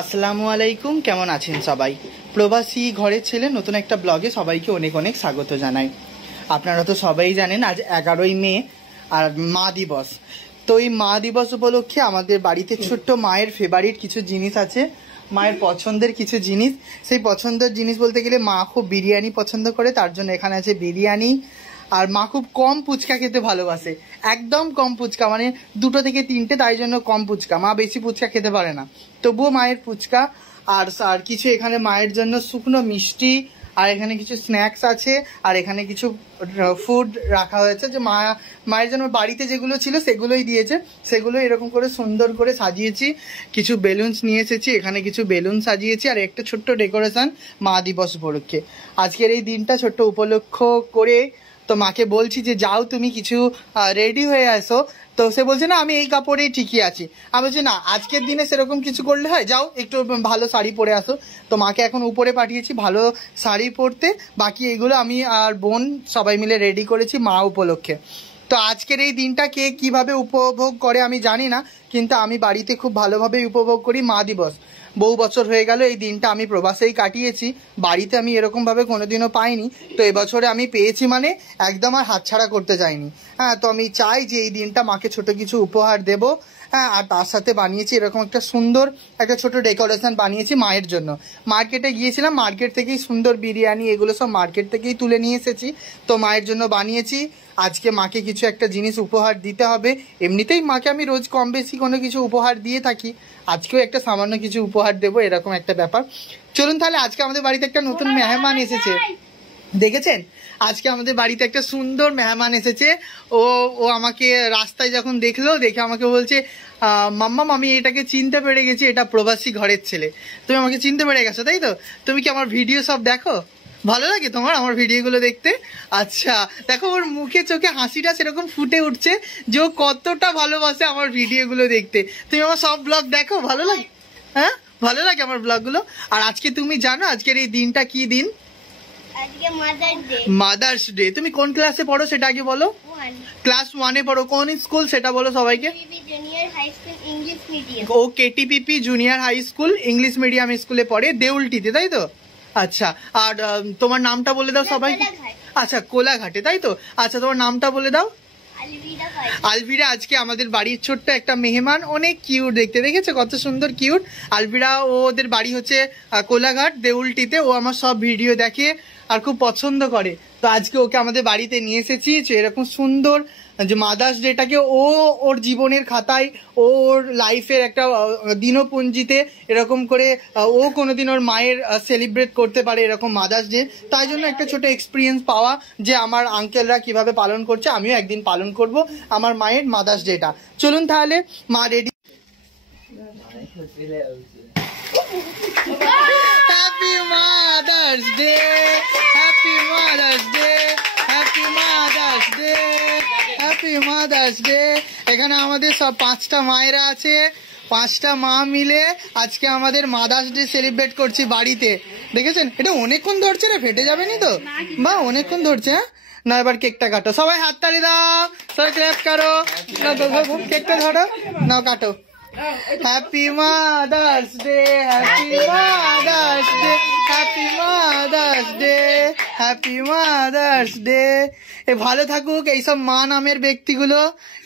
আসসালামু আলাইকুম, কেমন আছেন সবাই? প্রবাসী ঘরের ছেলে নতুন একটা ব্লগে সবাইকে অনেক অনেক স্বাগত জানাই। আপনারা তো সবাই জানেন আজ 11ই মে আর মা দিবস। তো এই মা দিবস উপলক্ষে আমাদের বাড়িতে ছোট্ট মায়ের ফেভারিট কিছু জিনিস আছে, মায়ের পছন্দের কিছু জিনিস। সেই পছন্দের জিনিস বলতে গেলে মা খুব বিরিয়ানি পছন্দ করে, তার জন্য এখানে আছে বিরিয়ানি। আর মা খুব কম ফুচকা খেতে ভালোবাসে, একদম কম ফুচকা, মানে 2 থেকে 3টে, তাই জন্য কম ফুচকা। মা বেশি ফুচকা খেতে পারে না, তবুও মায়ের ফুচকা। আর কিছু এখানে মায়ের জন্য শুকনো মিষ্টি, আর এখানে কিছু স্ন্যাক্স আছে, আর এখানে কিছু ফুড রাখা হয়েছে যে মায়ের জন্য বাড়িতে যেগুলো ছিল সেগুলোই দিয়েছে। সেগুলো এরকম করে সুন্দর করে সাজিয়েছি। কিছু বেলুনস নিয়ে এসেছি, এখানে কিছু বেলুন সাজিয়েছি, আর একটা ছোট্ট ডেকোরেশন মা দিবস উপলক্ষে। আজকের এই দিনটা ছোট্ট উপলক্ষ করে তো মাকে বলছি যে যাও তুমি কিছু রেডি হয়ে আসো। তো সে বলছে না আমি এই কাপড়েই ঠিকই আছি। আমি বলছি না, আজকের দিনে সেরকম কিছু করলে হয়, যাও একটু ভালো শাড়ি পরে আসো। তো মাকে এখন উপরে পাঠিয়েছি ভালো শাড়ি পরতে। বাকি এগুলো আমি আর বোন সবাই মিলে রেডি করেছি মা উপলক্ষে। তো আজকের এই দিনটা কে কীভাবে উপভোগ করে আমি জানি না, কিন্তু আমি বাড়িতে খুব ভালোভাবেই উপভোগ করি মা দিবস। বহু বছর হয়ে গেল এই দিনটা আমি প্রবাসেই কাটিয়েছি, বাড়িতে আমি এরকমভাবে কোনোদিনও পাইনি। তো এবছরে আমি পেয়েছি মানে একদম আর হাতছাড়া করতে চাইনি। হ্যাঁ, তো আমি চাই যে এই দিনটা মাকে ছোট কিছু উপহার দেব। হ্যাঁ, আর তার সাথে বানিয়েছি এরকম একটা সুন্দর একটা ছোট ডেকোরেশন বানিয়েছি মায়ের জন্য। মার্কেটে গিয়েছিলাম, মার্কেট থেকেই সুন্দর বিরিয়ানি এগুলো সব মার্কেট থেকেই তুলে নিয়ে এসেছি। তো মায়ের জন্য বানিয়েছি। আজকে মাকে কিছু একটা জিনিস উপহার দিতে হবে। এমনিতেই মাকে আমি রোজ কম বেশি কোনো কিছু উপহার দিয়ে থাকি, আজকেও একটা সামান্য কিছু উপহার দেবো, এরকম একটা ব্যাপার। চলুন তাহলে, আজকে আমাদের বাড়িতে একটা নতুন মেহমান এসেছে, দেখেছেন? আজকে আমাদের বাড়িতে একটা সুন্দর মেহমান এসেছে। ও আমাকে রাস্তায় যখন দেখে আমাকে বলছে, মাম্মাম আমি এটাকে চিনতে পেরে গেছি, এটা প্রবাসী ঘরের ছেলে। তুমি আমাকে চিনতে পেরে গেছো তাই তো? তুমি কি আমার ভিডিও সব দেখো? ভালো লাগে তোমার আমার ভিডিওগুলো দেখতে? আচ্ছা, দেখো ওর মুখে চোখে হাসিটা সেরকম ফুটে উঠছে যে ও কতটা ভালোবাসে আমার ভিডিওগুলো দেখতে। তুমি আমার সব ব্লগ দেখো? ভালো লাগে? হ্যাঁ, ভালো লাগে আমার ব্লগগুলো। আর আজকে তুমি জানো আজকের এই দিনটা কি দিন? আজকে মাদার্স ডে। তুমি কোন ক্লাসে পড়ো সেটা আগে বলো। ক্লাস 1-এ পড়ো। কোন স্কুল সেটা বলো সবাইকে। ও KTPP junior high school English medium স্কুলে পড়ে, দেউলটিতে, তাই তো? আচ্ছা, আর তোমার নামটা বলে দাও সবাইকে। আচ্ছা, কোলাঘাটে, তাই তো? আচ্ছা, তোমার নামটা বলে দাও। আলভিরা আজকে আমাদের বাড়ির ছোট্ট একটা মেহমান, অনেক কিউট দেখতে, দেখেছো কত সুন্দর কিউট আলভিরা। ওদের বাড়ি হচ্ছে কোলাঘাট দেউলটিতে। ও আমার সব ভিডিও দেখে আর খুব পছন্দ করে। তো আজকে ওকে আমাদের বাড়িতে নিয়ে এসেছি যে এরকম সুন্দর যে মাদার্স ডেটাকে ও ওর জীবনের খাতায়, ওর লাইফের একটা দিনপঞ্জিতে এরকম করে ও কোনোদিন ওর মায়ের সেলিব্রেট করতে পারে এরকম মাদার্স ডে। তাই জন্য একটা ছোট এক্সপিরিয়েন্স পাওয়া যে আমার আঙ্কেলরা কিভাবে পালন করছে, আমিও একদিন পালন করব আমার মায়ের মাদার্স ডেটা। চলুন তাহলে, মা ready. Happy mother's day, happy mother's day, happy mother's day, happy mother's day. এখানে আমাদের সব 5টা মায়েরা আছে, 5টা মা মিলে আজকে আমাদের মাদার্স ডে সেলিব্রেট করছি বাড়িতে। দেখেছেন? এটা অনেকক্ষণ ধরছে রে, ফেটে যাবে নি তো? বা অনেকক্ষণ ধরছে। হ্যাঁ না, এবার কেকটা কাটো, সবাই হাততালি দাও, সবাই ক্ল্যাপ করো, কেকটা ধরো, নাও কাটো। Happy mother's day, happy mother's day, happy mother's day, happy mother's day. এ ভালো থাকুক এইসব মা নামের ব্যক্তিগুলো,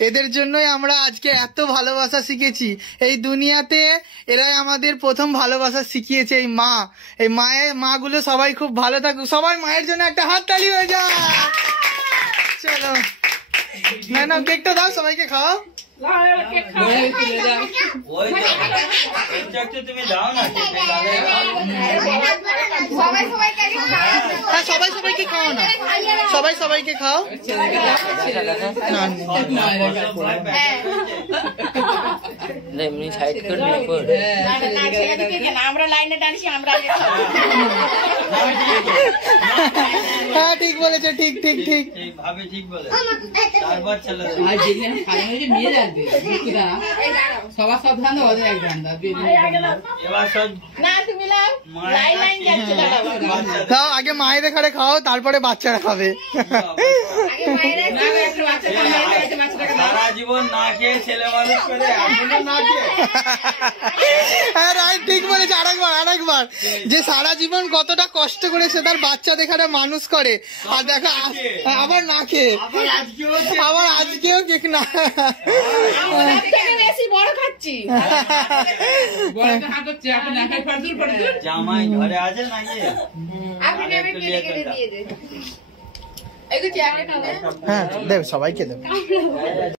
এদের জন্যই আমরা আজকে এত ভালোবাসা শিখেছি এই দুনিয়াতে। এরাই আমাদের প্রথম ভালোবাসা শিখিয়েছে, এই মা। এই মাগুলো সবাই খুব ভালো থাকুক, সবাই মায়ের জন্য একটা হাততালি হয়ে যায়। চলো না, কেকটা দাও, সবাইকে খাও। তুমি দাও না, সবাই সবাইকে খাও না, সবাই সবাইকে খাও। এমনি সাইড করে আমরা লাইনে দাঁড়িয়েছি, আমরা হ্যাঁ ঠিক বলেছে, ঠিক ঠিক ঠিক ভাবে, ঠিক বলে। তারপর চলে সবার সব ধান ওদের এক ধান এবার সব না, তুমি লাইন যাচ্ছে। দাও, আগে মায়েদের ঘরে খাও, তারপরে বাচ্চারা খাবে। সারা জীবন না খেয়ে ছেলে মানুষ করে, এখনো না খেয়ে। হ্যাঁ রাইট, ঠিক বলেছে। হয়েছে আরেকবার যে সারা জীবন কতটা কষ্ট করে সে তার বাচ্চা দেখাটা মানুষ করে, আর দেখো আবার না খেয়ে আবার আজকেও কেক না। বেশি বড় খাচ্ছি। জামাই ঘরে আছে নাকি? আপনি আমি কেটে কেটে দিয়ে দেন। এই যে হ্যাঁ দেব, সবাইকে দেব।